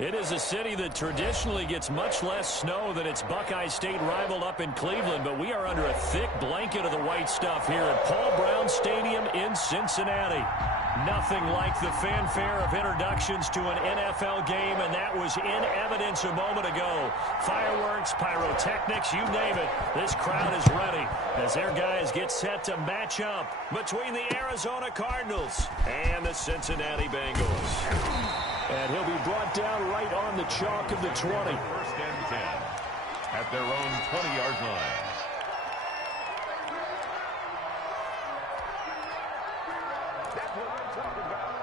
It is a city that traditionally gets much less snow than its Buckeye State rival up in Cleveland, but we are under a thick blanket of the white stuff here at Paul Brown Stadium in Cincinnati. Nothing like the fanfare of introductions to an NFL game, and that was in evidence a moment ago. Fireworks, pyrotechnics, you name it. This crowd is ready as their guys get set to match up between the Arizona Cardinals and the Cincinnati Bengals. And he'll be brought down right on the chalk of the 20. First and 10 at their own 20-yard line. That's what I'm talking about.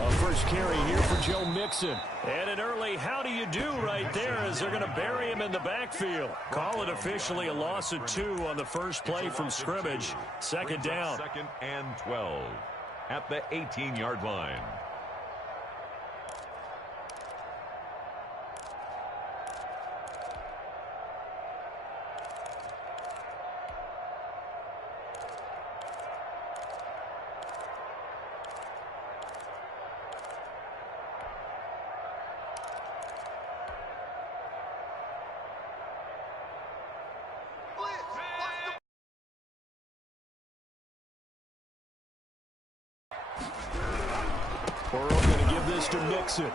A first carry here for Joe Mixon. And an early how do you do right there as they're going to bury him in the backfield. Call it officially a loss of 2 on the first play from scrimmage. Second down. Second and 12 at the 18-yard line. Burrow going to give this to Mixon.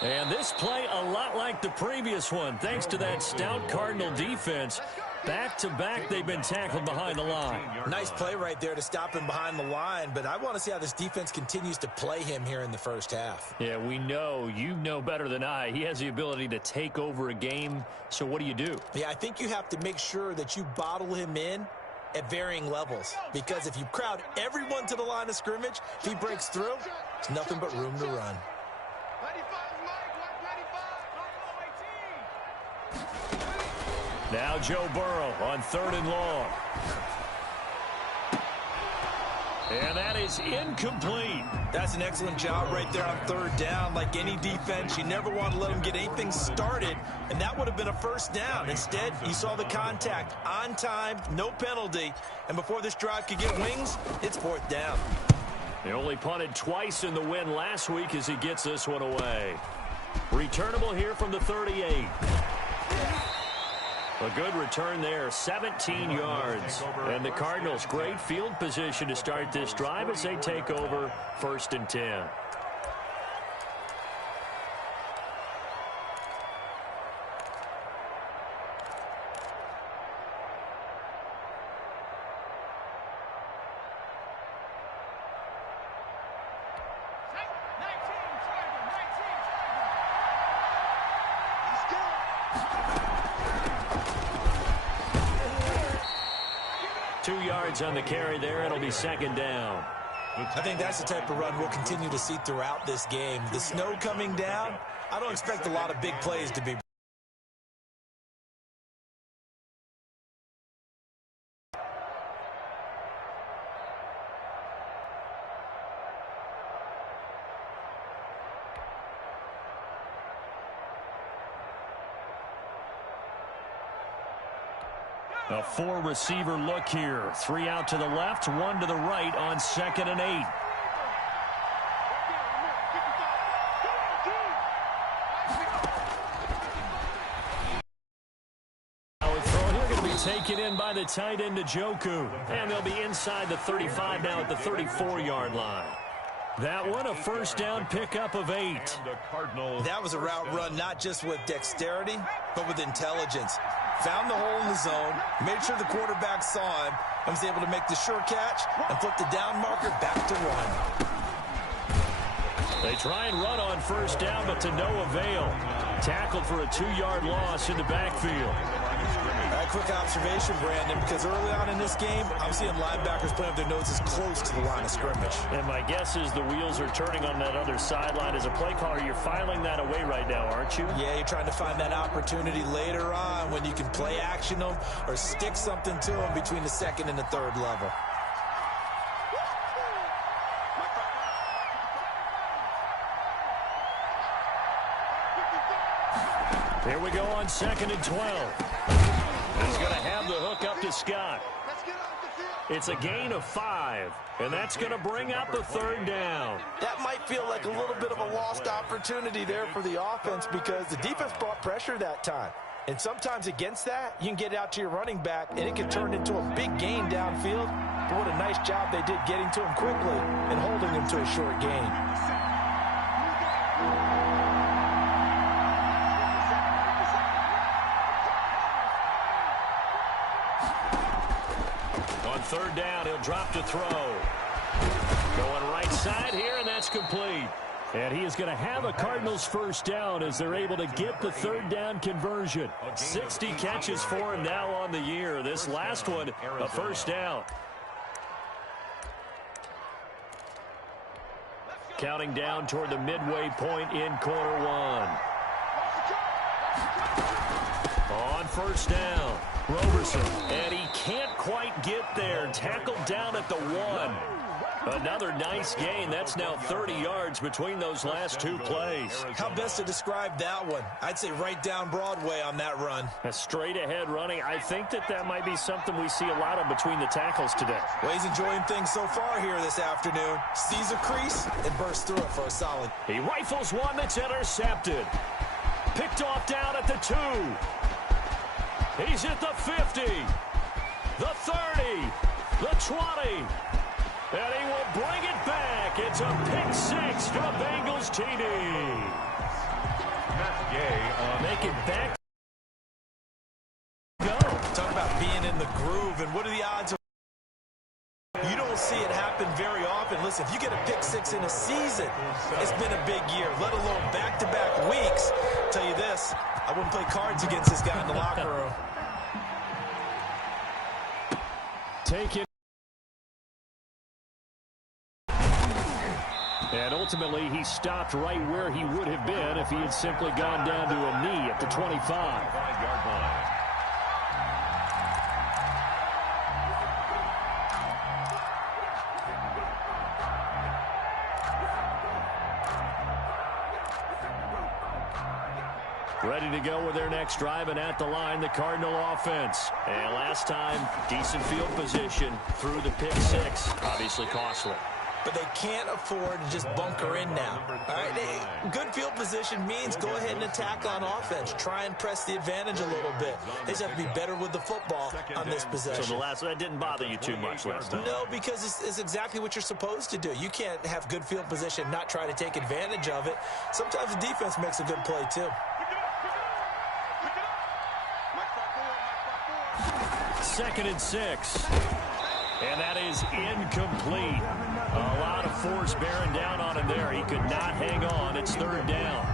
And this play a lot like the previous one, thanks to that stout Cardinal defense. Back-to-back, they've been tackled behind the line. Nice play right there to stop him behind the line, but I want to see how this defense continues to play him here in the first half. Yeah, we know. You know better than I. He has the ability to take over a game, so what do? Yeah, I think you have to make sure that you bottle him in at varying levels, because if you crowd everyone to the line of scrimmage, if he breaks through, there's nothing but room to run. Now Joe Burrow on 3rd and long. And that is incomplete. That's an excellent job right there on 3rd down. Like any defense, you never want to let them get anything started, and that would have been a first down. Instead, you saw the contact on time, no penalty, and before this drive could get wings, it's 4th down. He only punted twice in the win last week as he gets this one away. Returnable here from the 38. A good return there, 17 yards. And the Cardinals, great field position to start this drive as they take over 1st and 10. On the carry there, it'll be 2nd down. I think that's the type of run we'll continue to see throughout this game. The snow coming down, I don't expect a lot of big plays to be. A 4-receiver look here. 3 out to the left, 1 to the right on 2nd and 8. Now throw here going to be taken in by the tight end Njoku. And they'll be inside the 35 now at the 34-yard line. That one a first down pickup of 8. That was a route run not just with dexterity, but with intelligence. Found the hole in the zone, made sure the quarterback saw him, and was able to make the sure catch and flip the down marker back to run. They try and run on first down, but to no avail. Tackled for a 2-yard loss in the backfield. A quick observation, Brandon, because early on in this game, I'm seeing linebackers playing with their noses close to the line of scrimmage. And my guess is the wheels are turning on that other sideline. As a play caller, you're filing that away right now, aren't you? Yeah, you're trying to find that opportunity later on when you can play action them or stick something to them between the 2nd and the 3rd level. Here we go on 2nd and 12. He's going to have the hook up to Scott. It's a gain of 5, and that's going to bring up the 3rd down. That might feel like a little bit of a lost opportunity there for the offense because the defense brought pressure that time. And sometimes against that, you can get out to your running back, and it can turn into a big gain downfield. But what a nice job they did getting to him quickly and holding him to a short gain. On 3rd down, he'll drop to throw. Going right side here, and that's complete. And he is going to have a Cardinals 1st down as they're able to get the 3rd down conversion. 60 catches for him now on the year. This last one, a 1st down. Counting down toward the midway point in quarter 1. On 1st down, Roberson, and he can't quite get there. Tackled down at the 1. Another nice gain. That's now 30 yards between those last 2 plays. How best to describe that one? I'd say right down Broadway on that run. A straight-ahead running. I think that might be something we see a lot of between the tackles today. Well, he's enjoying things so far here this afternoon. Sees a crease and bursts through it for a solid. He rifles one that's intercepted. Picked off down at the 2. He's at the 50, the 30, the 20. And he will bring it back. It's a pick-6 to Bengals TD. Make it back. Go. Talk about being in the groove, and what are the odds of you don't see it happen very often. Listen, if you get a pick-6 in a season, it's been a big year, let alone back-to-back weeks. I'll tell you this, I wouldn't play cards against this guy in the locker room. Take it. And ultimately, he stopped right where he would have been if he had simply gone down to a knee at the 25. Ready to go with their next drive, and at the line, the Cardinal offense. And last time, decent field position through the pick-6. Obviously costly. But they can't afford to just bunker in now. All right, good field position means go ahead and attack on offense. Try and press the advantage a little bit. They just have to be better with the football on this possession. So the last one, that didn't bother you too much last time? No, because it's exactly what you're supposed to do. You can't have good field position, not try to take advantage of it. Sometimes the defense makes a good play, too. 2nd and 6. And that is incomplete. A lot of force bearing down on him there. He could not hang on. It's 3rd down.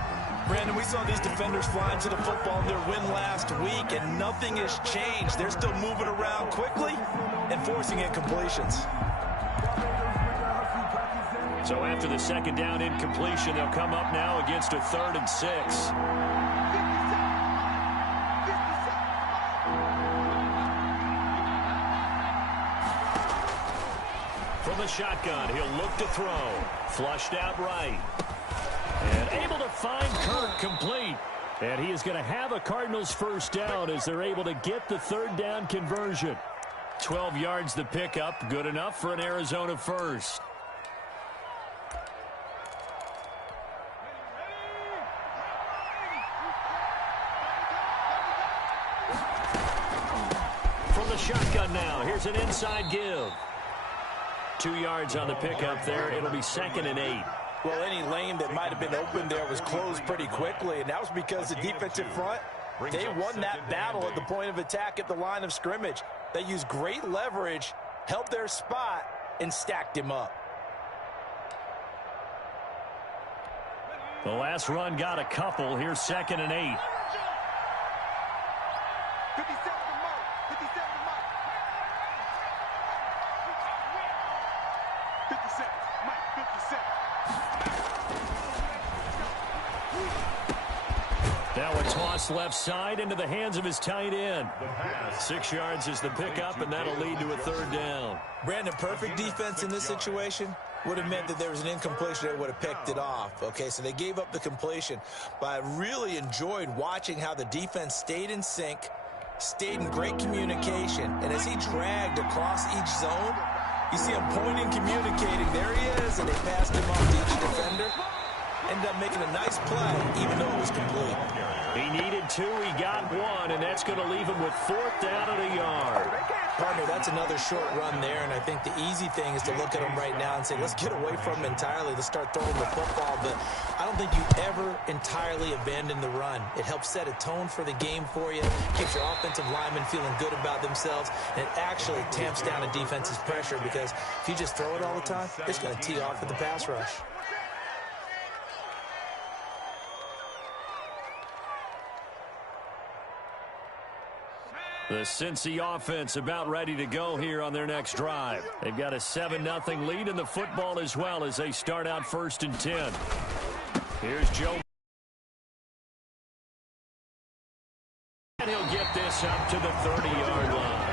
Brandon, we saw these defenders flying to the football in their win last week, and nothing has changed. They're still moving around quickly and forcing incompletions. So after the 2nd down incompletion, they'll come up now against a 3rd and 6. From the shotgun, he'll look to throw. Flushed out right. And able to find Kirk complete. And he is going to have a Cardinals 1st down as they're able to get the 3rd down conversion. 12 yards the pickup. Good enough for an Arizona 1st. From the shotgun now, here's an inside give. 2 yards on the pickup there. It'll be 2nd and 8. Well, any lane that might have been open there was closed pretty quickly, and that was because the defensive front, they won that battle at the point of attack at the line of scrimmage. They used great leverage, held their spot, and stacked him up. The last run got a couple. Here's 2nd and 8. Now a toss left side into the hands of his tight end. 6 yards is the pickup, and that'll lead to a 3rd down. Brandon, perfect defense in this situation. would have meant that there was an incompletion that would have picked it off. Okay, so they gave up the completion. But I really enjoyed watching how the defense stayed in sync, stayed in great communication, and as he dragged across each zone, you see him pointing, communicating. There he is, and they passed him off to each defender. Ended up making a nice play, even though it was complete. He needed 2, he got 1, and that's going to leave him with 4th down and a yard. Partner, that's another short run there, and I think the easy thing is to look at him right now and say, let's get away from him entirely. Let's start throwing the football, but I don't think you ever entirely abandon the run. It helps set a tone for the game for you, keeps your offensive linemen feeling good about themselves, and it actually tamps down a defense's pressure because if you just throw it all the time, it's going to tee off with the pass rush. The Cincy offense about ready to go here on their next drive. They've got a 7-0 lead in the football as well as they start out 1st and 10. Here's Joe. And he'll get this up to the 30-yard line.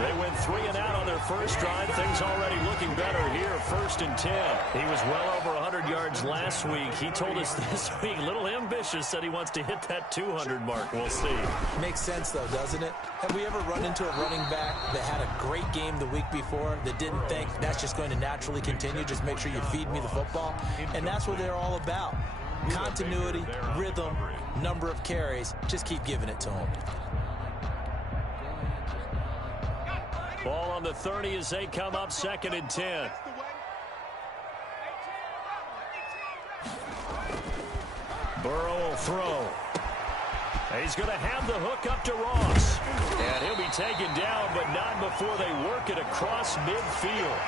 They went 3 and out on their first drive. Things already looking better here, 1st and 10. He was well over 100 yards last week. He told us this week, a little ambitious, said he wants to hit that 200 mark. We'll see. Makes sense, though, doesn't it? Have we ever run into a running back that had a great game the week before that didn't think that's just going to naturally continue? Just make sure you feed me the football. And that's what they're all about. Continuity, rhythm, number of carries. Just keep giving it to them. Ball on the 30 as they come up 2nd and 10. Burrow will throw. He's going to have the hook up to Ross. And he'll be taken down, but not before they work it across midfield.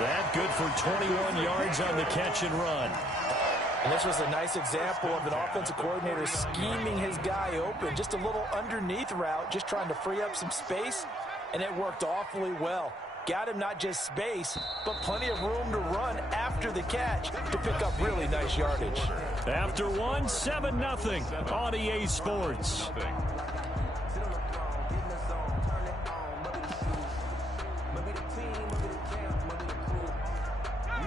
That good for 21 yards on the catch and run. And this was a nice example of an offensive coordinator scheming his guy open. Just a little underneath route, just trying to free up some space. And it worked awfully well. Got him not just space, but plenty of room to run after the catch to pick up really nice yardage. After 1, 7-0 on EA Sports.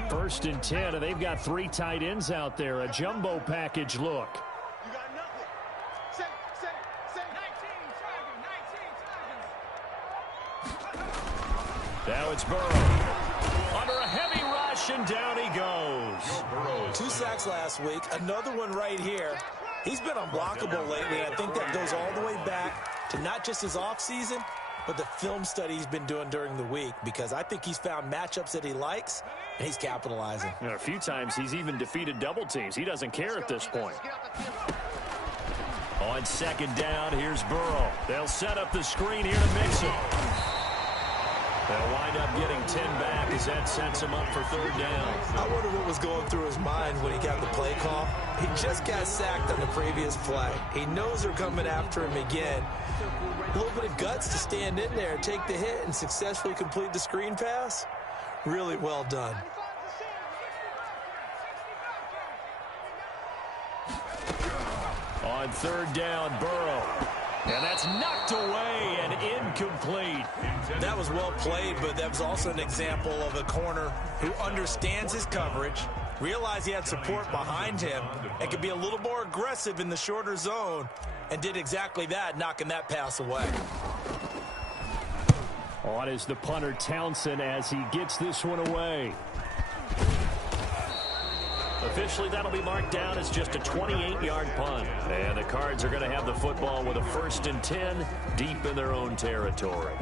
1st and 10, and they've got 3 tight ends out there. A jumbo package look. Now it's Burrow. Under a heavy rush, and down he goes. 2 sacks last week. Another one right here. He's been unblockable lately, and I think that goes all the way back to not just his offseason, but the film study he's been doing during the week, because I think he's found matchups that he likes, and he's capitalizing. You know, a few times he's even defeated double teams. He doesn't care at this point. On 2nd down, here's Burrow. They'll set up the screen here to mix it. They'll wind up getting 10 back as that sets him up for 3rd down. I wonder what was going through his mind when he got the play call. He just got sacked on the previous play. He knows they're coming after him again. A little bit of guts to stand in there, take the hit, and successfully complete the screen pass. Really well done. On 3rd down, Burrow. And that's knocked away and incomplete. That was well played, but that was also an example of a corner who understands his coverage, realized he had support behind him, and could be a little more aggressive in the shorter zone, and did exactly that, knocking that pass away. On is the punter Townsend as he gets this one away. Officially, that'll be marked down as just a 28-yard punt. And the Cards are going to have the football with a 1st and 10 deep in their own territory.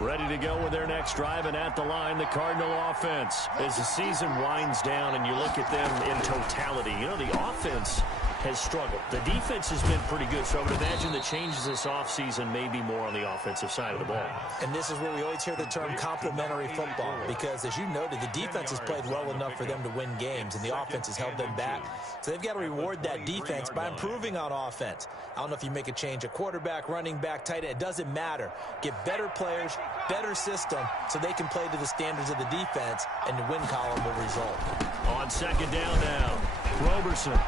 Ready to go with their next drive, and at the line, the Cardinal offense. As the season winds down and you look at them in totality, you know, the offense has struggled. The defense has been pretty good, so I would imagine the changes this offseason may be more on the offensive side of the ball. And this is where we always hear the term complementary football, because, as you noted, the defense has played well enough for them to win games, and the offense has held them back. So they've got to reward that defense by improving on offense. I don't know if you make a change at quarterback, running back, tight end. It doesn't matter. Get better players, better system, so they can play to the standards of the defense, and the win column will result. On 2nd down now. Roberson.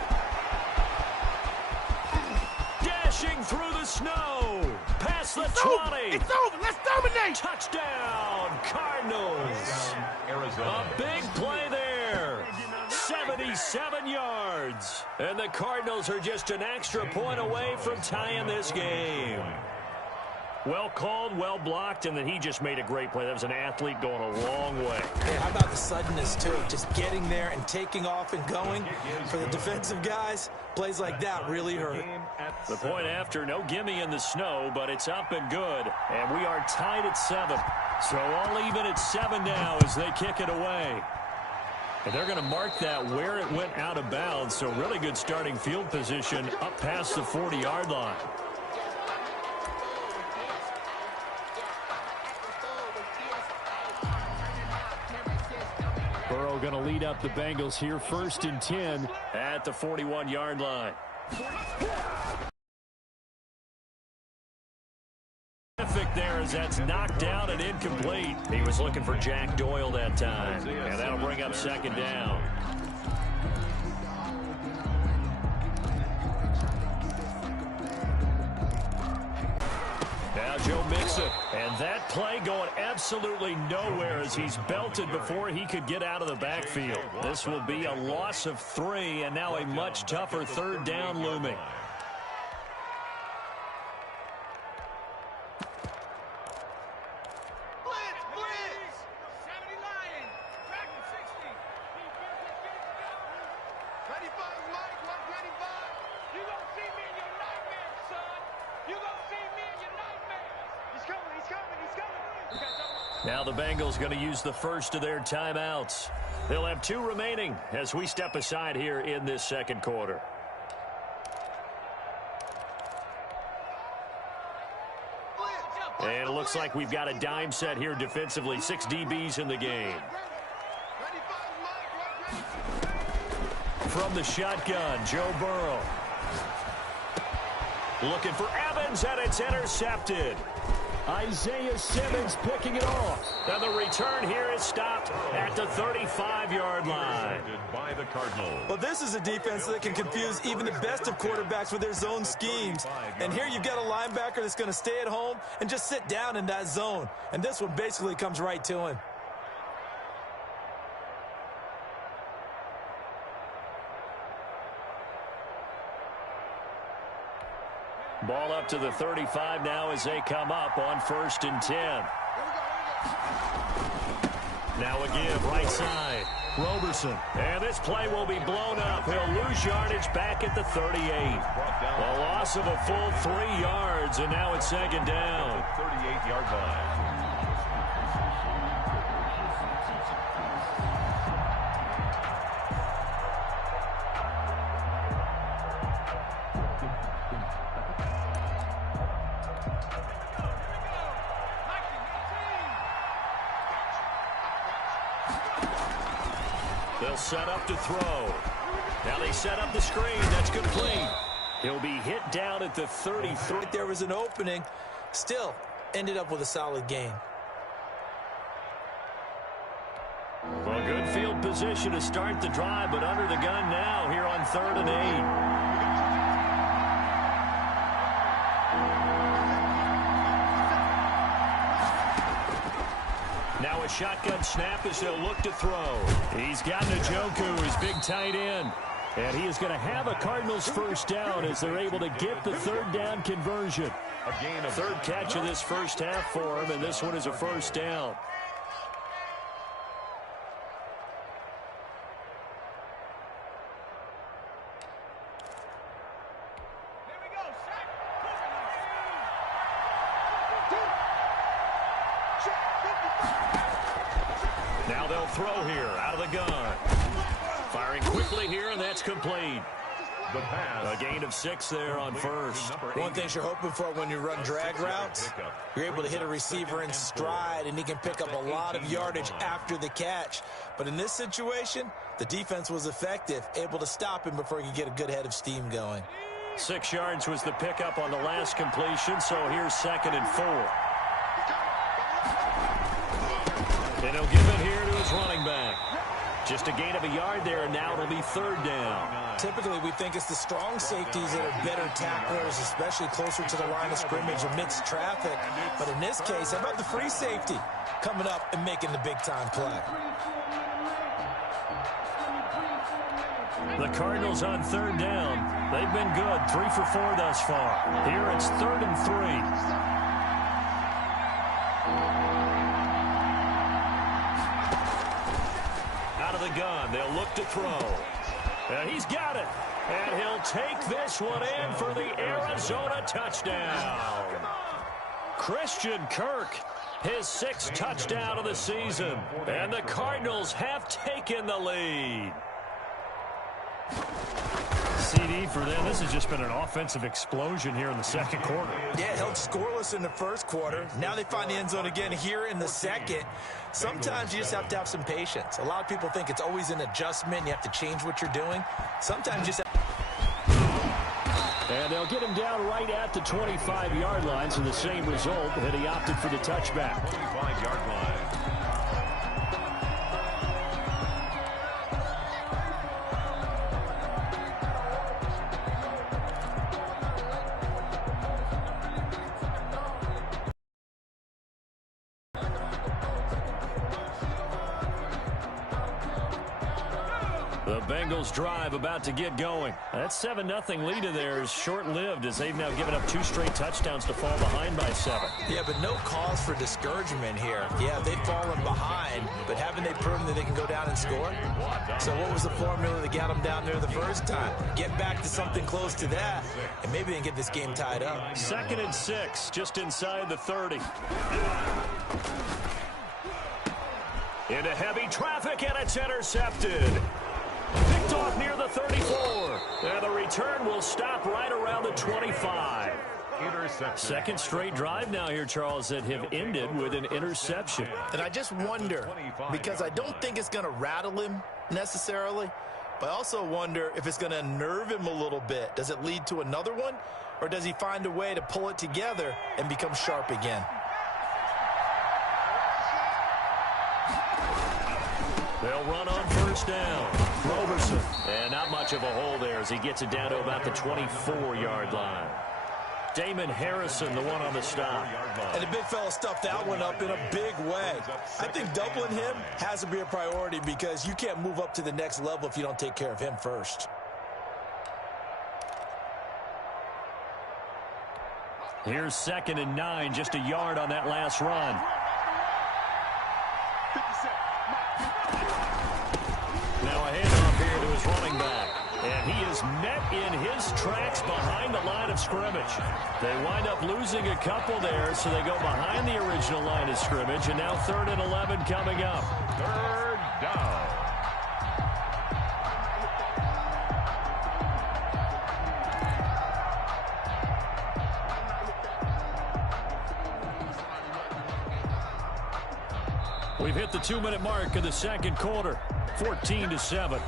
Dashing through the snow. Past the 20. It's over. Let's dominate. Touchdown, Cardinals. A big play there. 77 yards. And the Cardinals are just an extra point away from tying this game. Well called, well blocked, and then he just made a great play. That was an athlete going a long way. Hey, how about the suddenness, too? Just getting there and taking off and going. For the defensive guys, plays like that really hurt. The point after, no gimme in the snow, but it's up and good. And we are tied at 7. So all even at 7 now as they kick it away. And they're going to mark that where it went out of bounds. So really good starting field position up past the 40-yard line. Burrow going to lead up the Bengals here, 1st and 10 at the 41-yard line. Terrific there as that's knocked down and incomplete. He was looking for Jack Doyle that time, and that'll bring up 2nd down. Now Joe Mixon, and that play going absolutely nowhere as he's belted before he could get out of the backfield. This will be a loss of 3, and now a much tougher 3rd down looming. Now the Bengals going to use the first of their timeouts. They'll have 2 remaining as we step aside here in this 2nd quarter. And it looks like we've got a dime set here defensively. 6 DBs in the game. From the shotgun, Joe Burrow. Looking for Evans, and it's intercepted. Isaiah Simmons picking it off. And the return here is stopped at the 35-yard line. By the Cardinals. Well, this is a defense that can confuse even the best of quarterbacks with their zone schemes. And here you've got a linebacker that's going to stay at home and just sit down in that zone. And this one basically comes right to him. Ball up to the 35 now as they come up on 1st and 10. Now a give, right side. Roberson. And this play will be blown up. He'll lose yardage back at the 38. A loss of a full 3 yards, and now it's 2nd down. 38-yard line. They'll set up to throw. Now they set up the screen. That's complete. He'll be hit down at the 33. There was an opening. Still ended up with a solid gain. Well, good field position to start the drive, but under the gun now here on 3rd and 8. Now a shotgun snap as they'll look to throw. He's got Njoku, his big tight end. And he is going to have a Cardinals 1st down as they're able to get the 3rd down conversion. A gain of 3rd catch of this 1st half for him, and this one is a 1st down. Now they'll throw here out of the gun. Firing quickly here, and that's complete. the pass. A gain of 6 there on 1st. One thing you're hoping for when you run drag routes, you're able to hit a receiver in stride, and he can pick up a lot of yardage after the catch. But in this situation, the defense was effective, able to stop him before he could get a good head of steam going. 6 yards was the pickup on the last completion, so here's 2nd and 4. And he'll give it here to his running back. Just a gain of a yard there, and now it'll be third down. Typically, we think it's the strong safeties that are better tacklers, especially closer to the line of scrimmage amidst traffic. But in this case, how about the free safety coming up and making the big-time play? The Cardinals on third down. They've been good, 3 for 4 thus far. Here it's 3rd and 3. Out of the gun, they'll look to throw. And he's got it. And he'll take this one in for the Arizona touchdown. Christian Kirk, his 6th touchdown of the season. And the Cardinals have taken the lead. CD for them. This has just been an offensive explosion here in the second quarter. Yeah, held scoreless in the first quarter. Now they find the end zone again here in the second. Sometimes you just have to have some patience. A lot of people think it's always an adjustment. You have to change what you're doing. Sometimes you just have... And they'll get him down right at the 25-yard line, so the same result, and he opted for the touchback. 25-yard line. The Bengals drive about to get going. That 7-0 lead of theirs short-lived as they've now given up 2 straight touchdowns to fall behind by 7. Yeah, but no cause for discouragement here. Yeah, they've fallen behind, but haven't they proven that they can go down and score? So what was the formula that got them down there the first time? Get back to something close to that, and maybe they can get this game tied up. 2nd and 6, just inside the 30. Into heavy traffic, and it's intercepted. Picked off near the 34. And the return will stop right around the 25. Second straight drive now here, Charles, that have ended with an interception. And I just wonder, because I don't think it's going to rattle him necessarily, but I also wonder if it's going to unnerve him a little bit. Does it lead to another one, or does he find a way to pull it together and become sharp again? They'll run on first down. Roberson. And not much of a hole there as he gets it down to about the 24-yard line. Damon Harrison, the one on the stop. And the big fella stuffed that one up in a big way. I think doubling him has to be a priority because you can't move up to the next level if you don't take care of him first. Here's 2nd and 9, just a yard on that last run. Now a handoff here to his running back. And he is met in his tracks behind the line of scrimmage. They wind up losing a couple there, so they go behind the original line of scrimmage. And now 3rd and 11 coming up. 3rd down. We've hit the 2-minute mark of the second quarter. 14-7.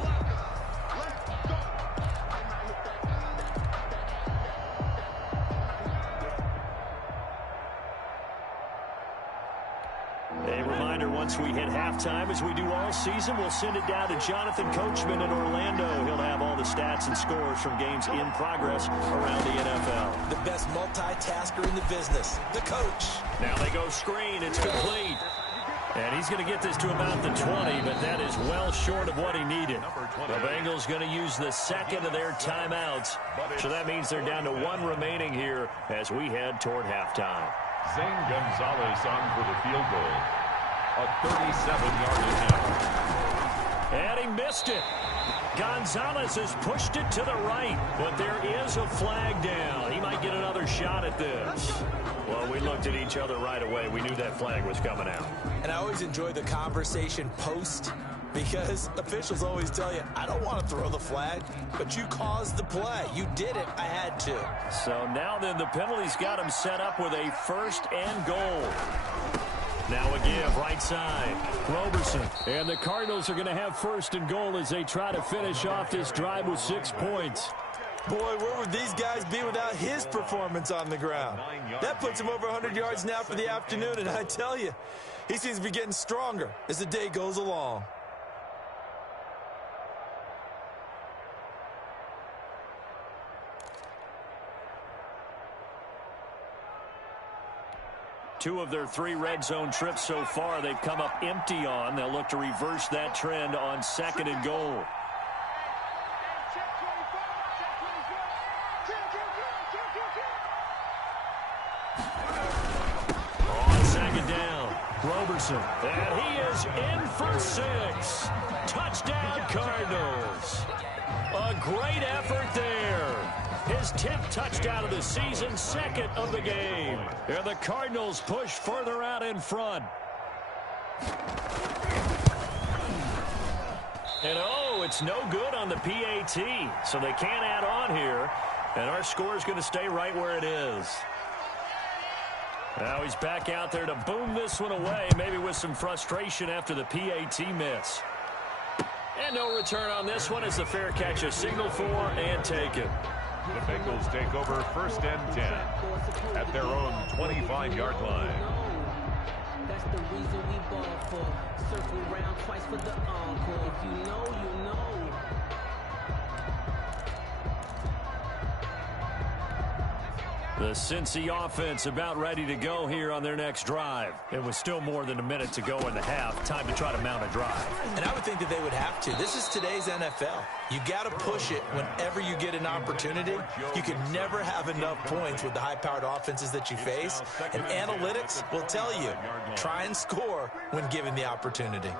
A reminder, once we hit halftime, as we do all season, we'll send it down to Jonathan Coachman in Orlando. He'll have all the stats and scores from games in progress around the NFL. The best multitasker in the business, the coach. Now they go screen. It's complete. And he's going to get this to about the 20, but that is well short of what he needed. The Bengals going to use the second of their timeouts. So that means they're down to 1 remaining here as we head toward halftime. Zane Gonzalez on for the field goal. A 37-yard attempt. And he missed it. Gonzalez has pushed it to the right, but there is a flag down. He might get another shot at this. Well, we looked at each other right away. We knew that flag was coming out. And I always enjoy the conversation post because officials always tell you, I don't want to throw the flag, but you caused the play. You did it. I had to. So now then the penalty's got him set up with a 1st and goal. Now a give, right side. Roberson. And the Cardinals are going to have 1st and goal as they try to finish off this drive with 6 points. Boy, where would these guys be without his performance on the ground? That puts him over 100 yards now for the afternoon, and I tell you, he seems to be getting stronger as the day goes along. 2 of their 3 red zone trips so far they've come up empty on. They'll look to reverse that trend on 2nd and goal. On 2nd down, Roberson. And he is in for 6. Touchdown, Cardinals. A great effort there. His 10th touchdown of the season, 2nd of the game. And the Cardinals push further out in front. And it's no good on the PAT, so they can't add on here. And our score is going to stay right where it is. Now he's back out there to boom this one away, maybe with some frustration after the PAT miss. And no return on this one as the fair catch is signaled for and taken. The Bengals take over 1st and 10 at their own 25-yard line. That's the reason we ball for. Circle around twice for the encore. If you know, you know. The Cincy offense about ready to go here on their next drive. It was still more than a minute to go in the half. Time to try to mount a drive. And I would think that they would have to. This is today's NFL. You got to push it whenever you get an opportunity. You can never have enough points with the high-powered offenses that you face. And analytics will tell you, try and score when given the opportunity.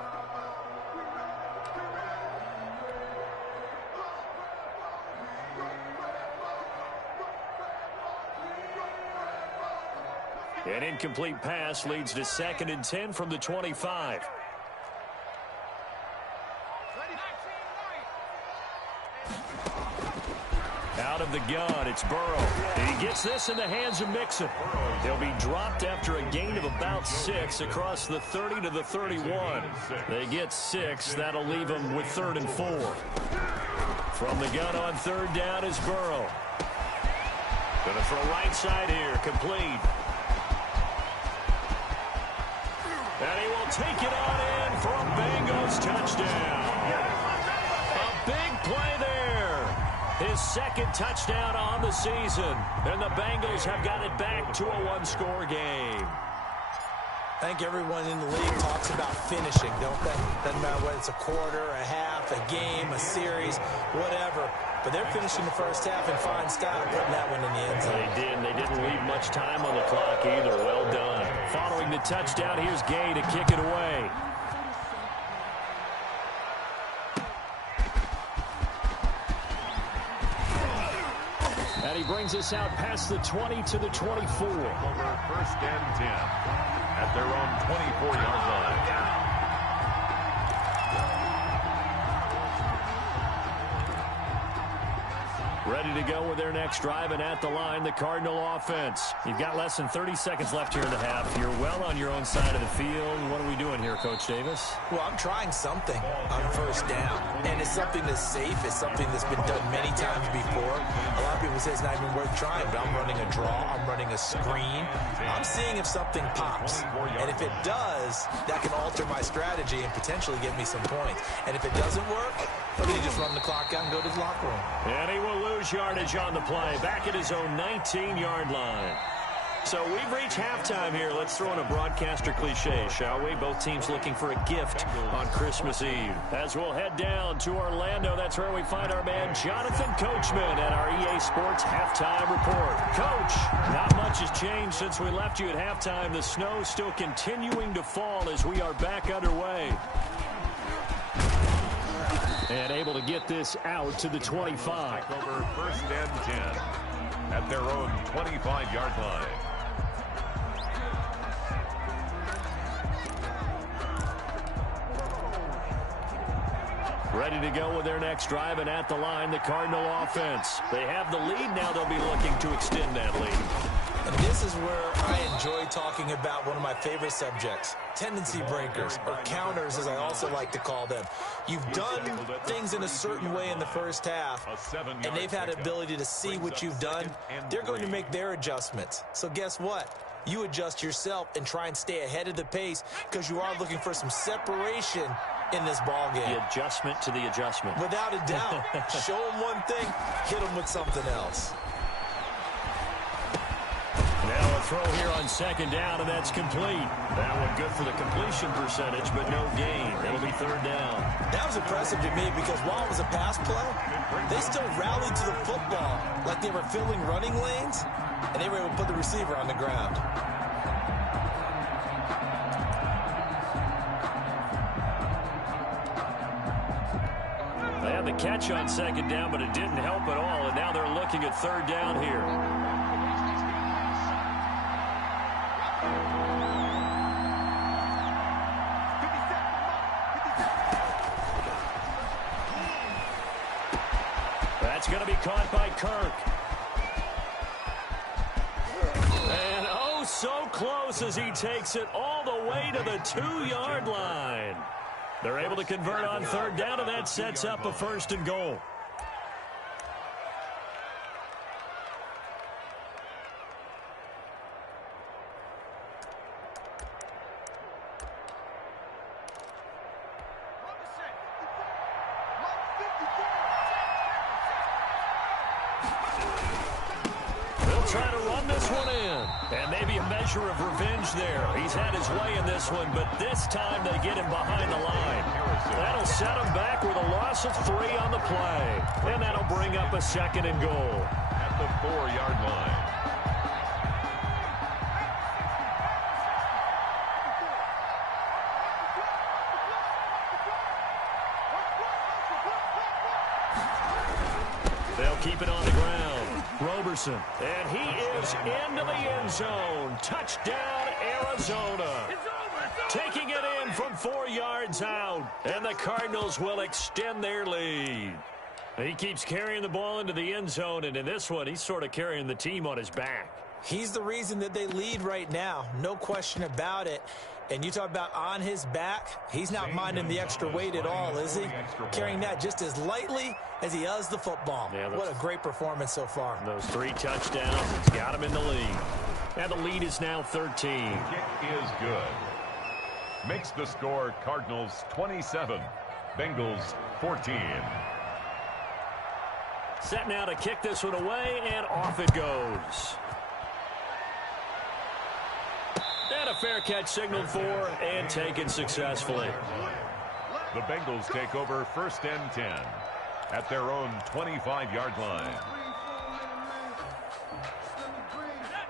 An incomplete pass leads to 2nd and 10 from the 25. Out of the gun, it's Burrow. And he gets this in the hands of Mixon. He'll be dropped after a gain of about 6 across the 30 to the 31. They get 6. That'll leave them with 3rd and 4. From the gun on 3rd down is Burrow. Gonna throw right side here, complete. And he will take it on in for a Bengals touchdown. A big play there. His 2nd touchdown on the season. And the Bengals have got it back to a 1-score game. I think everyone in the league talks about finishing, don't they? Doesn't matter whether it's a quarter, a half, a game, a series, whatever. But they're finishing the first half in fine style, putting that one in the end zone. They did, and they didn't leave much time on the clock either. Well done. Following the touchdown, here's Gay to kick it away. And he brings us out past the 20 to the 24. Over 1st and 10 at their own 24-yard line. Ready to go with their next drive, and at the line, the Cardinal offense. You've got less than 30 seconds left here in the half. You're well on your own side of the field. What are we doing here, Coach Davis? Well, I'm trying something on 1st down, and it's something that's safe. It's something that's been done many times before. A lot of people say it's not even worth trying, but I'm running a draw. I'm running a screen. I'm seeing if something pops, and if it does, that can alter my strategy and potentially get me some points. And if it doesn't work, let me just run the clock out and go to the locker room. And he will lose yardage on the play, back at his own 19-yard line. So we've reached halftime here. Let's throw in a broadcaster cliche, shall we? Both teams looking for a gift on Christmas Eve. As we'll head down to Orlando, that's where we find our man Jonathan Coachman at our EA Sports Halftime Report. Coach, not much has changed since we left you at halftime. The snow still continuing to fall as we are back underway. And able to get this out to the 25. Over 1st and 10 at their own 25-yard line. Ready to go with their next drive, and at the line, the Cardinal offense. They have the lead. Now they'll be looking to extend that lead. And this is where I enjoy talking about one of my favorite subjects, tendency breakers, or counters as I also like to call them. You've done things in a certain way in the first half, and they've had the ability to see what you've done. They're going to make their adjustments. So guess what? You adjust yourself and try and stay ahead of the pace because you are looking for some separation in this ball game. The adjustment to the adjustment. Without a doubt. Show them one thing, hit them with something else. Now a throw here on second down, and that's complete. That one good for the completion percentage, but no gain. It'll be third down. That was impressive to me because while it was a pass play, they still rallied to the football like they were filling running lanes, and they were able to put the receiver on the ground. They had the catch on second down, but it didn't help at all, and now they're looking at third down here. That's going to be caught by Kirk. And oh, so close as he takes it all the way to the 2-yard line. They're able to convert on third down, and that sets up a first and goal. Try to run this one in. And maybe a measure of revenge there. He's had his way in this one, but this time they get him behind the line. That'll set him back with a loss of 3 on the play. And that'll bring up a second and goal. At the 4-yard line. They'll keep it on the ground. Roberson. And he is into the end zone. Touchdown, Arizona. Taking it in from 4 yards out. And the Cardinals will extend their lead. He keeps carrying the ball into the end zone. And in this one, he's sort of carrying the team on his back. He's the reason that they lead right now. No question about it. And you talk about on his back, he's not minding the extra weight at all, is he? Carrying that just as lightly as he does the football. Yeah, what a great performance so far. Those 3 touchdowns, it's got him in the lead. And the lead is now 13. Kick is good. Makes the score Cardinals 27, Bengals 14. Set now to kick this one away, and off it goes. And a fair catch signaled for and taken successfully. The Bengals take over first and 10 at their own 25-yard line.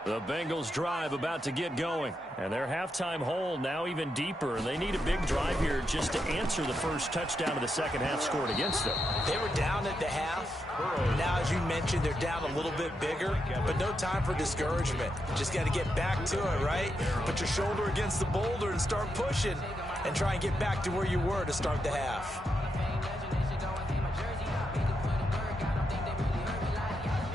The Bengals drive about to get going. And their halftime hole now even deeper. And they need a big drive here just to answer the first touchdown of the second half scored against them. They were down at the half. Now, as you mentioned, they're down a little bit bigger. But no time for discouragement. Just got to get back to it, right? Put your shoulder against the boulder and start pushing. And try and get back to where you were to start the half.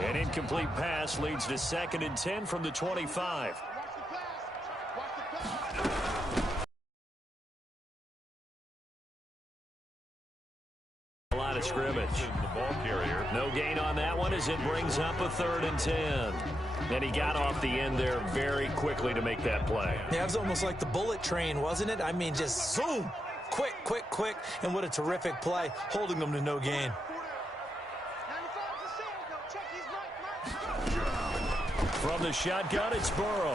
An incomplete pass leads to second and 10 from the 25. Line of scrimmage. The ball carrier. No gain on that one as it brings up a third and 10. And he got off the end there very quickly to make that play. Yeah, it was almost like the bullet train, wasn't it? I mean, just zoom. Quick, quick, quick. And what a terrific play, holding them to no gain. From the shotgun, it's Burrow.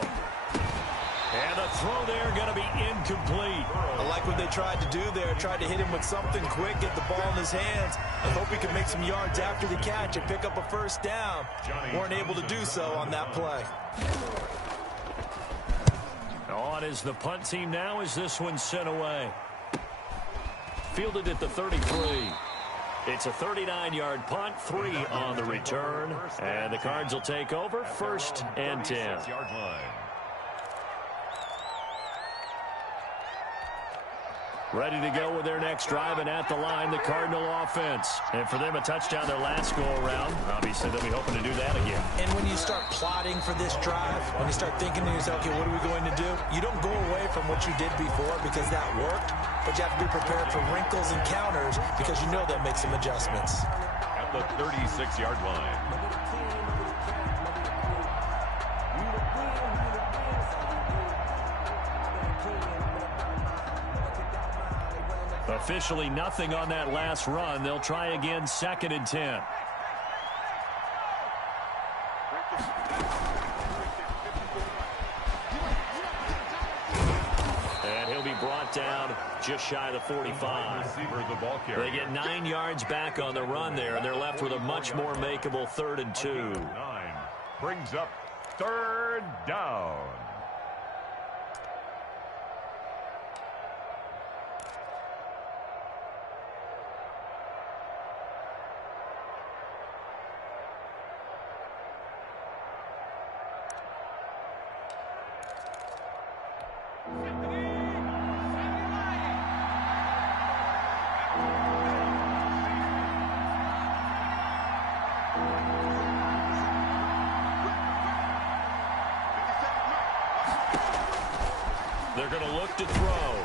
And the throw there going to be incomplete. I like what they tried to do there. Tried to hit him with something quick, get the ball in his hands, and hope he could make some yards after the catch and pick up a first down. Weren't able to do so on that play. On is the punt team now as this one's sent away. Fielded at the 33. It's a 39-yard punt, 3 on the return, and the Cards will take over first and 10. Ready to go with their next drive, and at the line, the Cardinal offense. And for them, a touchdown their last go-around. Obviously, they'll be hoping to do that again. And when you start plotting for this drive, when you start thinking to yourself, okay, what are we going to do? You don't go away from what you did before because that worked, but you have to be prepared for wrinkles and counters because you know they'll make some adjustments. At the 36-yard line. Officially nothing on that last run. They'll try again, second and 10. brought down just shy of the 45. Receiver, the ball carrier. They get 9 yards back on the run there, and they're left with a much more makeable 3rd and 2. 9 brings up 3rd down. They're going to look to throw.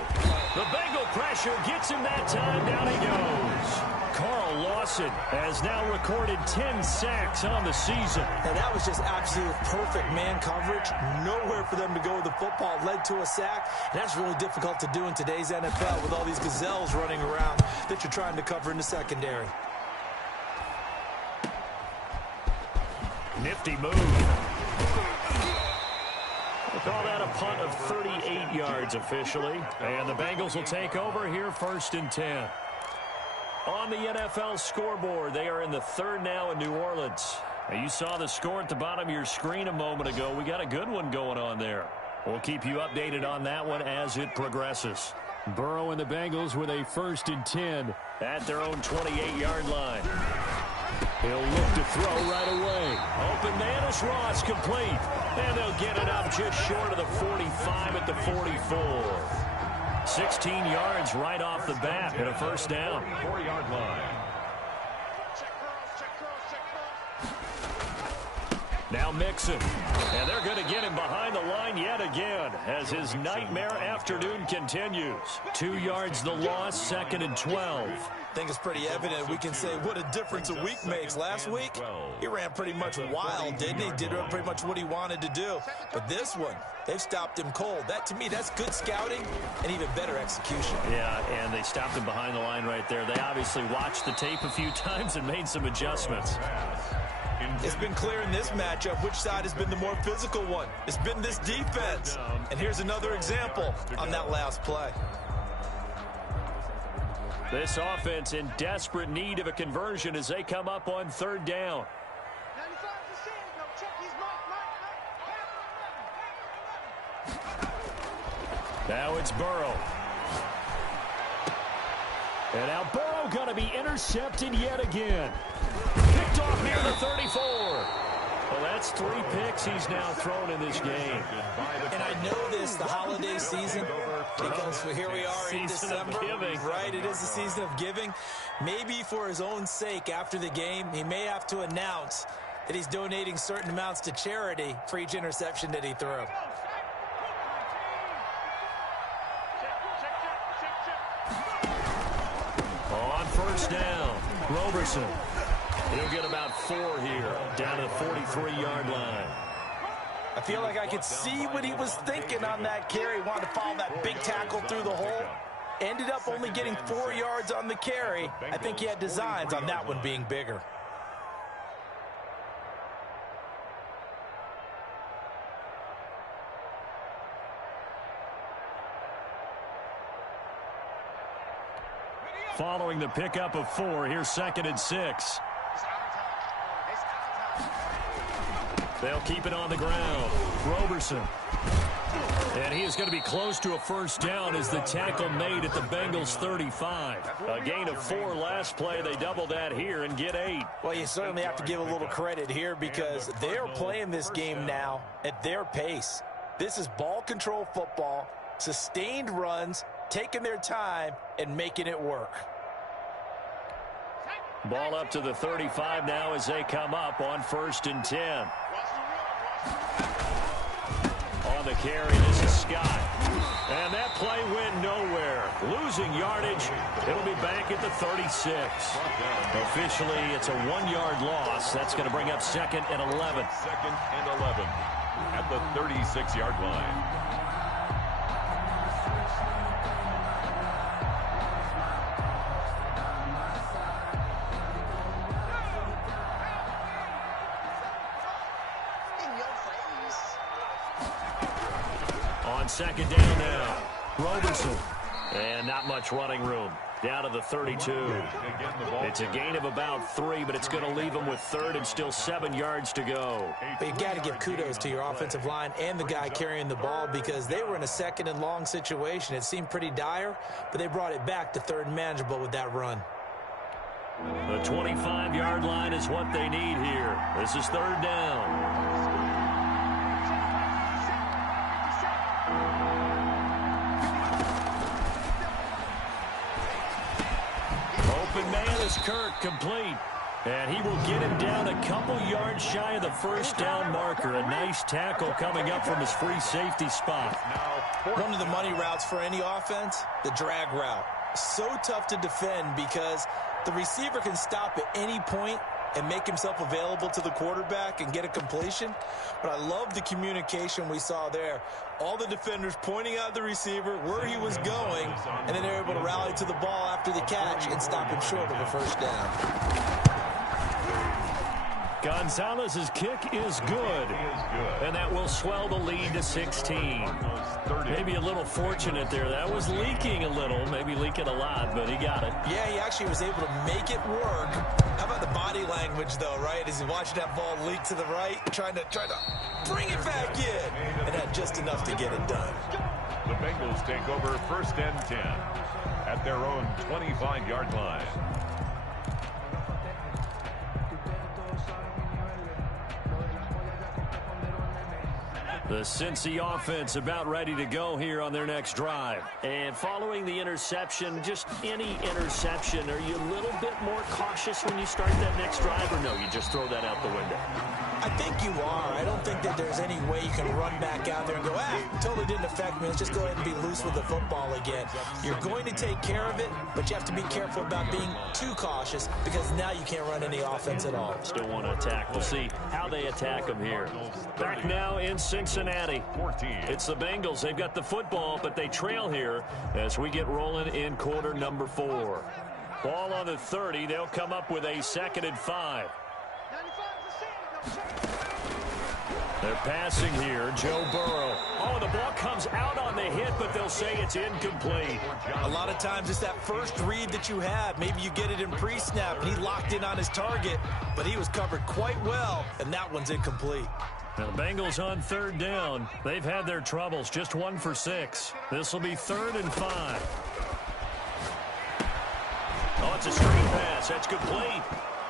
The Bengal pressure gets him that time. Down he goes. Carl Lawson has now recorded 10 sacks on the season. And that was just absolute perfect man coverage. Nowhere for them to go with the football. Led to a sack. And that's really difficult to do in today's NFL with all these gazelles running around that you're trying to cover in the secondary. Nifty move. We'll call that a punt of 38 yards officially. And the Bengals will take over here 1st and 10. On the NFL scoreboard, they are in the 3rd now in New Orleans. Now, you saw the score at the bottom of your screen a moment ago. We got a good one going on there. We'll keep you updated on that one as it progresses. Burrow and the Bengals with a 1st and 10 at their own 28-yard line. He'll look to throw right away. Open man is Ross, complete. And they'll get it up just short of the 45 at the 44. 16 yards right off the bat and a 1st down. 4-yard line. Now Mixon. And they're going to get him behind the line yet again as his nightmare afternoon continues. 2 yards the loss, 2nd and 12. I think it's pretty evident. We can say what a difference a week makes. Last week, he ran pretty much wild, didn't he? Did pretty much what he wanted to do. But this one, they've stopped him cold. That, to me, that's good scouting and even better execution. Yeah, and they stopped him behind the line right there. They obviously watched the tape a few times and made some adjustments. It's been clear in this matchup which side has been the more physical one. It's been this defense. And here's another example on that last play. This offense in desperate need of a conversion as they come up on 3rd down. Now it's Burrow. And now Burrow going to be intercepted yet again. Picked off near the 34. Well, that's 3 picks he's now thrown in this game. And I know this, the holiday season, because here we are in December. Right, it is the season of giving. Maybe for his own sake after the game, he may have to announce that he's donating certain amounts to charity for each interception that he threw. On 1st down, Roberson. He'll get about 4 here, down to the 43-yard line. I feel like I could see what he was thinking on that carry. Wanted to follow that big tackle through the hole. Ended up only getting 4 yards on the carry. I think he had designs on that one being bigger. Following the pickup of 4, here's 2nd and 6. They'll keep it on the ground. Roberson. And he is going to be close to a 1st down as the tackle made at the Bengals 35. A gain of 4 last play. They double that here and get 8. Well, you certainly have to give a little credit here because they're playing this game now at their pace. This is ball control football, sustained runs, taking their time and making it work. Ball up to the 35 now as they come up on 1st and 10. On the carry, this is Scott. And that play went nowhere. Losing yardage. It'll be back at the 36. Officially, it's a 1-yard loss. That's going to bring up 2nd and 11. 2nd and 11 at the 36-yard line. On 2nd down now, Roberson. And not much running room. Down to the 32. It's a gain of about 3, but it's going to leave them with third and still 7 yards to go. But you got to give kudos to your offensive line and the guy carrying the ball because they were in a second and long situation. It seemed pretty dire, but they brought it back to third and manageable with that run. The 25-yard line is what they need here. This is third down. Open man is Kirk, complete. And he will get him down a couple yards shy of the first down marker. A nice tackle coming up from his free safety spot. One of the money routes for any offense, the drag route. So tough to defend because the receiver can stop at any point and make himself available to the quarterback and get a completion. But I love the communication we saw there. All the defenders pointing out the receiver, where he was going, and then they're able to rally to the ball after the catch and stop him short of a first down. Gonzalez's kick is good. And that will swell the lead to 16. Maybe a little fortunate there. That was leaking a little, maybe leaking a lot, but he got it. Yeah, he actually was able to make it work. How about the body language, though, right? As he watched that ball leak to the right, trying to bring it back in. And had just enough to get it done. The Bengals take over first and 10 at their own 25-yard line. The Cincy offense about ready to go here on their next drive. And following the interception, just any interception, are you a little bit more cautious when you start that next drive, or no, you just throw that out the window? I think you are. I don't think that there's any way you can run back out there and go, totally didn't affect me. Let's just go ahead and be loose with the football again. You're going to take care of it, but you have to be careful about being too cautious because now you can't run any offense at all. Still want to attack. We'll see how they attack them here. Back now in Cincinnati. It's the Bengals. They've got the football, but they trail here as we get rolling in quarter number 4. Ball on the 30. They'll come up with a 2nd and 5. They're passing here. Joe Burrow. Oh, the ball comes out on the hit, but they'll say it's incomplete. A lot of times it's that first read that you have. Maybe you get it in pre-snap, and he locked in on his target, but he was covered quite well, and that one's incomplete. Now the Bengals on third down. They've had their troubles. Just 1 for 6. This will be 3rd and 5. Oh, it's a screen pass. That's complete.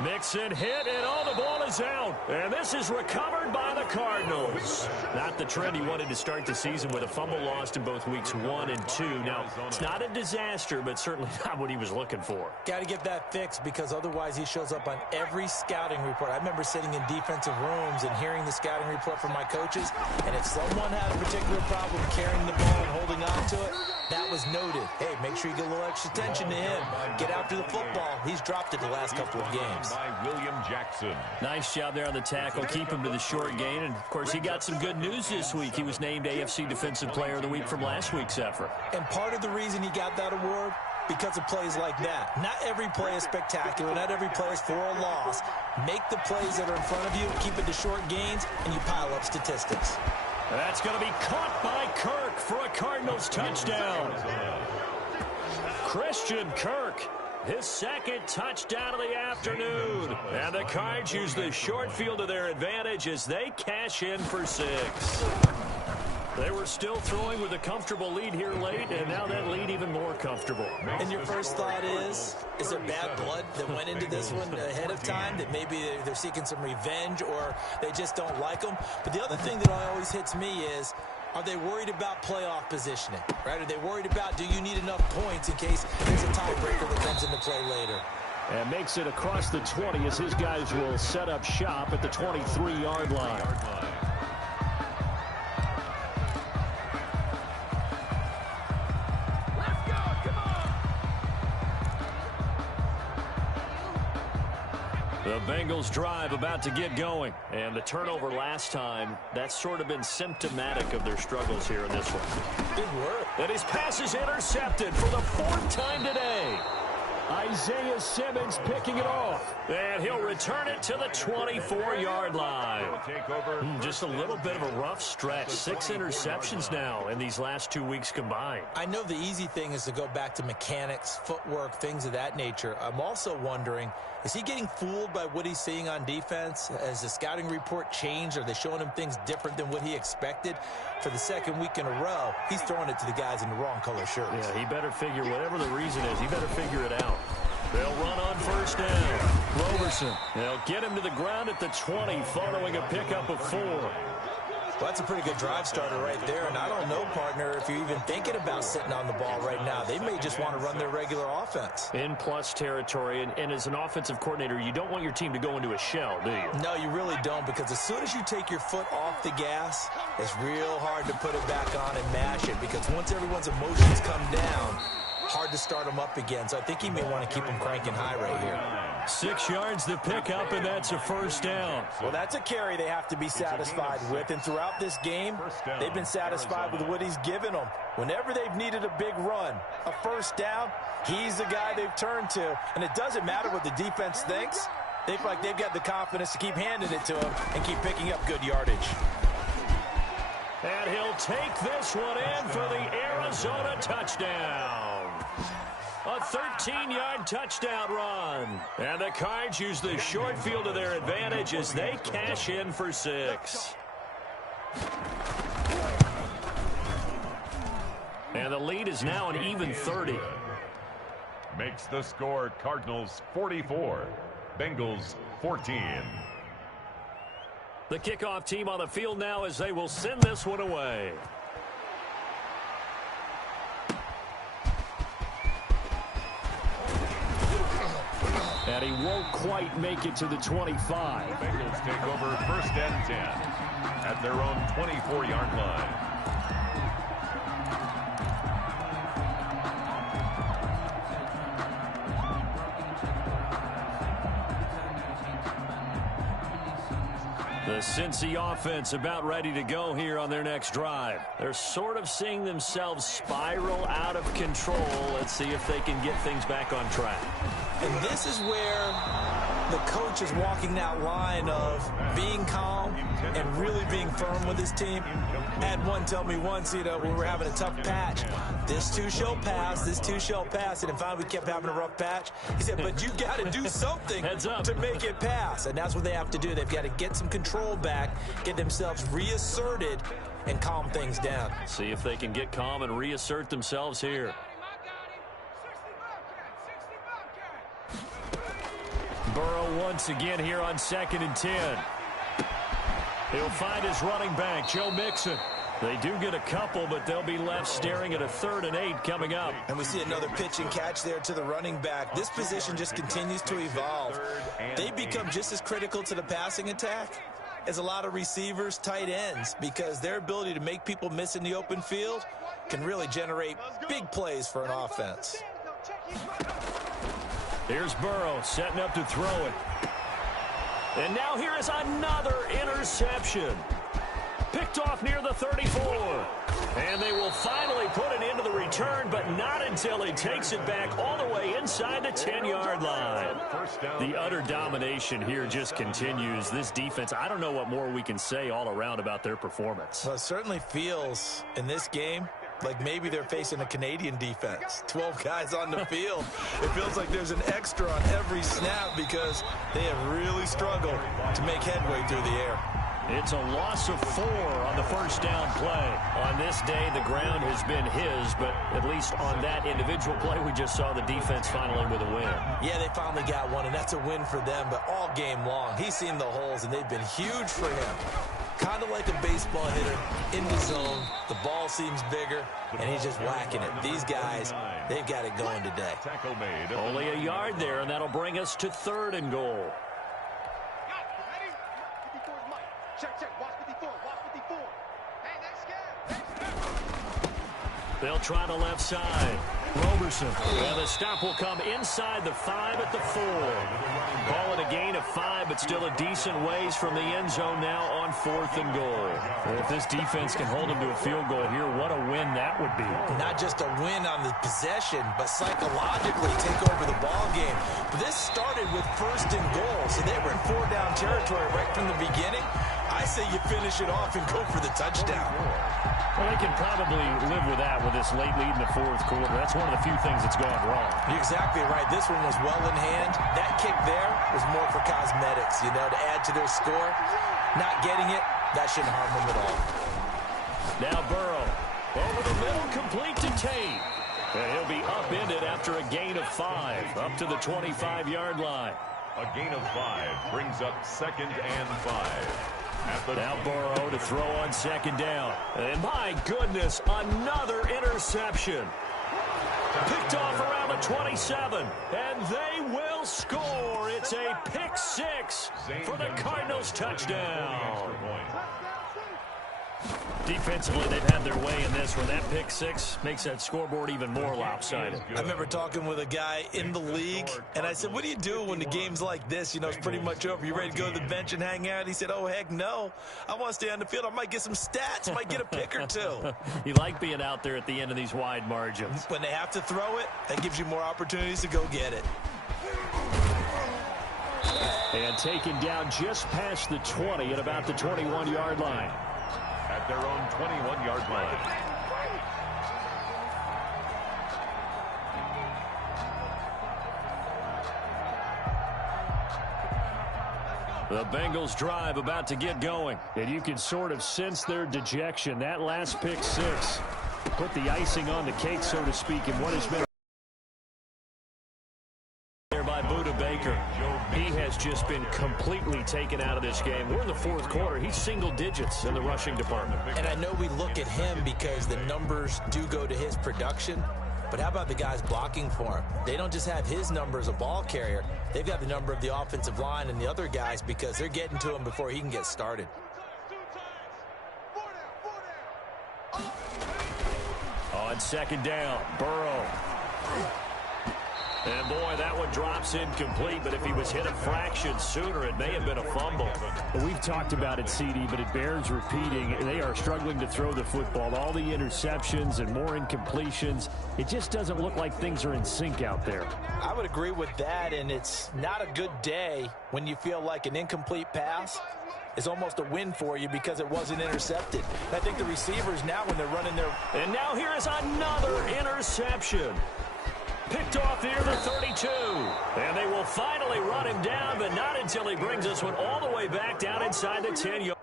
Mixon hit, and the ball is out. And this is recovered by the Cardinals. Not the trend he wanted to start the season with a fumble lost in both weeks 1 and 2. Now, it's not a disaster, but certainly not what he was looking for. Got to get that fixed because otherwise he shows up on every scouting report. I remember sitting in defensive rooms and hearing the scouting report from my coaches, and if someone had a particular problem carrying the ball and holding on to it, that was noted. Hey, make sure you get a little extra attention to him. Get after the football. He's dropped it the last couple of games. By William Jackson. Nice job there on the tackle. Keep him to the short gain. And, of course, he got some good news this week. He was named AFC Defensive Player of the Week from last week's effort. And part of the reason he got that award, because of plays like that. Not every play is spectacular. Not every play is for a loss. Make the plays that are in front of you, keep it to short gains, and you pile up statistics. That's going to be caught by Kirk for a Cardinals touchdown. Christian Kirk, his 2nd touchdown of the afternoon. And the Cards use the short field to their advantage as they cash in for 6. They were still throwing with a comfortable lead here late, and now that lead even more comfortable. And your first thought is there bad blood that went into this one ahead of time, that maybe they're seeking some revenge or they just don't like them? But the other thing that always hits me is, are they worried about playoff positioning, right? Are they worried about, do you need enough points in case there's a tiebreaker that comes into play later? And makes it across the 20 as his guys will set up shop at the 23-yard line. The Bengals drive about to get going. And the turnover last time, that's sort of been symptomatic of their struggles here in this one. Good work. And his pass is intercepted for the 4th time today. Isaiah Simmons picking it off. And he'll return it to the 24-yard line. Just a little bit of a rough stretch. 6 interceptions now in these last 2 weeks combined. I know the easy thing is to go back to mechanics, footwork, things of that nature. I'm also wondering, is he getting fooled by what he's seeing on defense? Has the scouting report changed? Are they showing him things different than what he expected? For the second week in a row, he's throwing it to the guys in the wrong color shirts. Yeah, he better figure, whatever the reason is, he better figure it out. They'll run on first down. Roberson. They'll get him to the ground at the 20 following a pickup of 4. Well, that's a pretty good drive starter right there. And I don't know, partner, if you're even thinking about sitting on the ball right now. They may just want to run their regular offense. In plus territory. And as an offensive coordinator, you don't want your team to go into a shell, do you? No, you really don't, because as soon as you take your foot off the gas, it's real hard to put it back on and mash it, because once everyone's emotions come down, hard to start them up again. So I think he may want to keep them cranking high right here. 6 yards to pick up, and that's a first down. Well, that's a carry they have to be satisfied with. And throughout this game, they've been satisfied with what he's given them. Whenever they've needed a big run, a first down, he's the guy they've turned to. And it doesn't matter what the defense thinks. They feel like they've got the confidence to keep handing it to him and keep picking up good yardage. And he'll take this one in for the Arizona touchdown. A 13-yard touchdown run. And the Cards use the short field to their advantage as they cash in for 6. And the lead is now an even 30. Makes the score Cardinals 44, Bengals 14. The kickoff team on the field now as they will send this one away. And he won't quite make it to the 25. Bengals take over first and 10 at their own 24-yard line. The Cincy offense about ready to go here on their next drive. They're sort of seeing themselves spiral out of control. Let's see if they can get things back on track. And this is where the coach is walking that line of being calm and really being firm with his team. I had one tell me once, when we were having a tough patch, this too shall pass, this too shall pass. And finally we kept having a rough patch. He said, but you got to do something to make it pass. And that's what they have to do. They've got to get some control back, get themselves reasserted, and calm things down. See if they can get calm and reassert themselves here. Burrow once again here on 2nd and 10. He'll find his running back, Joe Mixon. They do get a couple, but they'll be left staring at a 3rd and 8 coming up. And we see another pitch and catch there to the running back. This position just continues to evolve. They become just as critical to the passing attack as a lot of receivers, tight ends, because their ability to make people miss in the open field can really generate big plays for an offense. Here's Burrow setting up to throw it. And now here is another interception. Picked off near the 34. And they will finally put it into the return, but not until he takes it back all the way inside the 10-yard line. The utter domination here just continues. This defense, I don't know what more we can say all around about their performance. Well, it certainly feels in this game like maybe they're facing a Canadian defense. 12 guys on the field. It feels like there's an extra on every snap because they have really struggled to make headway through the air. It's a loss of 4 on the first down play. On this day, the ground has been his, but at least on that individual play, we just saw the defense finally with a win. Yeah, they finally got one, and that's a win for them, but all game long, he's seen the holes, and they've been huge for him. Kind of like a baseball hitter in the zone. The ball seems bigger, and he's just whacking it. These guys, they've got it going today. Only a yard there, and that'll bring us to 3rd and goal. They'll try the left side. Roberson. And the stop will come inside the 5 at the 4. Call it a gain of 5, but still a decent ways from the end zone now on 4th and goal. Well, if this defense can hold them to a field goal here, what a win that would be. Not just a win on the possession, but psychologically take over the ball game. This started with 1st and goal, so they were in 4-down territory right from the beginning. I say you finish it off and go for the touchdown. Well, they can probably live with that with this late lead in the 4th quarter. That's one of the few things that's gone wrong. You're exactly right. This one was well in hand. That kick there was more for cosmetics, to add to their score. Not getting it, that shouldn't harm them at all. Now Burrow, over the middle, complete to Tate. And he'll be upended after a gain of 5, up to the 25-yard line. A gain of 5 brings up 2nd and 5. Now Burrow to throw on 2nd down. And my goodness, another interception. Picked off around the 27. And they will score. It's a pick 6 for the Cardinals touchdown. Defensively, they've had their way in this one. That pick 6 makes that scoreboard even more lopsided. I remember talking with a guy in the league, and I said, what do you do when the game's like this? It's pretty much over. You ready to go to the bench and hang out? He said, oh, heck no. I want to stay on the field. I might get some stats. Might get a pick or 2. You like being out there at the end of these wide margins. When they have to throw it, that gives you more opportunities to go get it. And taken down just past the 20 at about the 21-yard line. At their own 21-yard line. The Bengals drive about to get going. And you can sort of sense their dejection. That last pick 6 put the icing on the cake, so to speak, in what has been there by Buda Baker. He has just been completely taken out of this game. We're in the 4th quarter. He's single digits in the rushing department. And I know we look at him because the numbers do go to his production. But how about the guys blocking for him? They don't just have his number as a ball carrier. They've got the number of the offensive line and the other guys because they're getting to him before he can get started. On 2nd down, Burrow. And boy, that one drops incomplete, but if he was hit a fraction sooner, it may have been a fumble. Well, we've talked about it, CD, but it bears repeating. They are struggling to throw the football. All the interceptions and more incompletions. It just doesn't look like things are in sync out there. I would agree with that, and it's not a good day when you feel like an incomplete pass is almost a win for you because it wasn't intercepted. And I think the receivers now, when they're running their... And now here is another interception. Picked off near the 32. And they will finally run him down, but not until he brings this one all the way back down inside the 10-yard.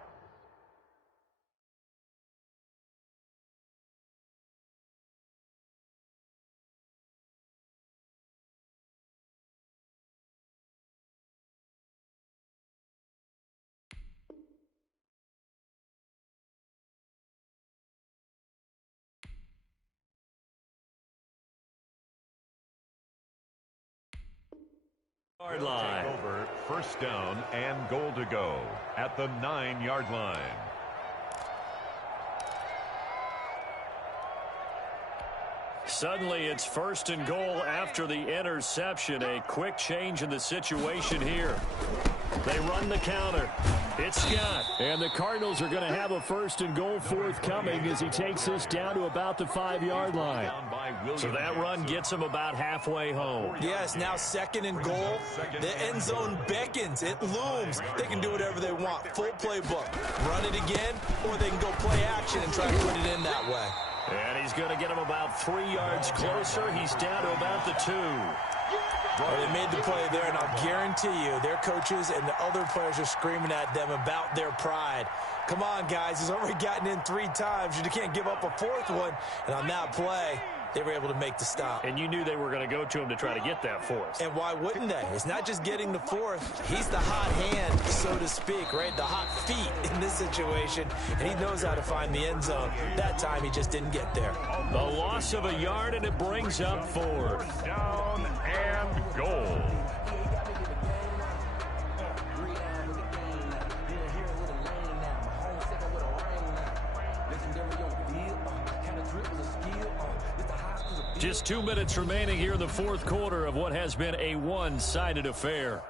Line. Over 1st down and goal to go at the 9-yard line. Suddenly it's 1st and goal after the interception. A quick change in the situation here. They run the counter. It's Scott. And the Cardinals are going to have a 1st and goal forthcoming as he takes this down to about the 5-yard line. So that run gets him about halfway home. Yes, now 2nd and goal. The end zone beckons. It looms. They can do whatever they want. Full playbook. Run it again, or they can go play action and try to put it in that way. And he's going to get him about 3 yards closer. He's down to about the 2. Well, they made the play there, and I'll guarantee you their coaches and the other players are screaming at them about their pride. Come on, guys. He's already gotten in 3 times. You can't give up a 4th one. And on that play, they were able to make the stop. And you knew they were going to go to him to try to get that 4th. And why wouldn't they? It's not just getting the 4th. He's the hot hand, so to speak, right? The hot feet in this situation. And he knows how to find the end zone. That time, he just didn't get there. The loss of a yard, and it brings up 4th. Down and goal. Just 2 minutes remaining here in the fourth quarter of what has been a one-sided affair.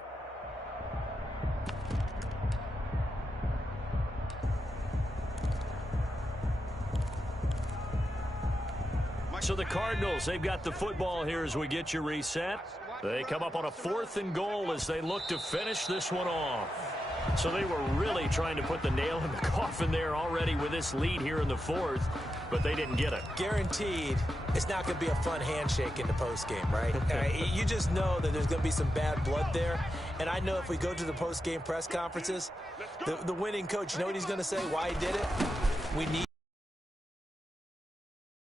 So the Cardinals, they've got the football here as we get you reset. They come up on a 4th and goal as they look to finish this one off. So they were really trying to put the nail in the coffin there already with this lead here in the fourth, but they didn't get it. Guaranteed, it's not going to be a fun handshake in the postgame, right? You just know that there's going to be some bad blood there. And I know if we go to the postgame press conferences, the winning coach, you know what he's going to say, why he did it? We need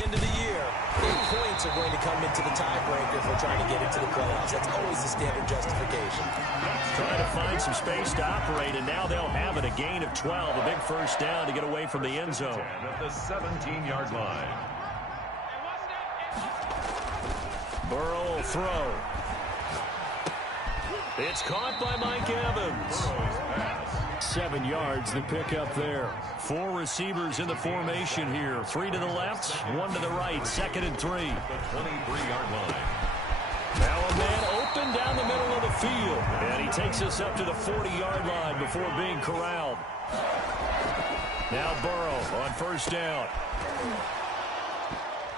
end of the year. 8 points are going to come into the tiebreaker if we're trying to get into the playoffs. That's always the standard justification. Trying to find some space to operate, and now they'll have it. A gain of 12, a big first down to get away from the end zone. At the 17-yard line. Burrow will throw. It's caught by Mike Evans. 7 yards, the pickup there. 4 receivers in the formation here. 3 to the left, 1 to the right. 2nd and 3. The 23-yard line. Now a man open down the middle of the field. And he takes us up to the 40-yard line before being corralled. Now Burrow on first down.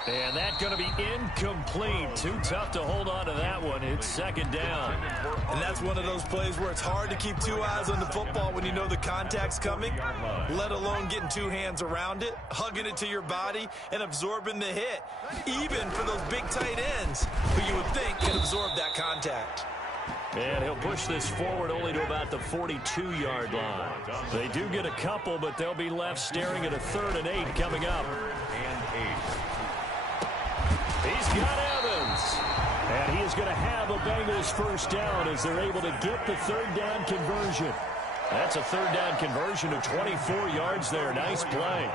And that's going to be incomplete. Too tough to hold on to that one. It's 2nd down. And that's one of those plays where it's hard to keep 2 eyes on the football when you know the contact's coming, let alone getting 2 hands around it, hugging it to your body, and absorbing the hit, even for those big tight ends who you would think can absorb that contact. And he'll push this forward only to about the 42-yard line. They do get a couple, but they'll be left staring at a 3rd and 8 coming up. He's got Evans. And he is going to have a Bengals first down as they're able to get the 3rd down conversion. That's a 3rd down conversion of 24 yards there. Nice play.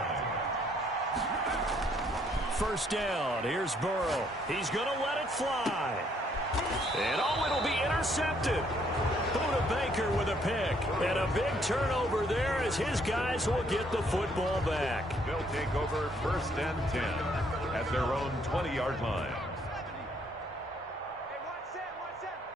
First down. Here's Burrow. He's going to let it fly. And oh, it'll be intercepted. Buda Baker with a pick. And a big turnover there as his guys will get the football back. They'll take over 1st and 10 at their own 20-yard line.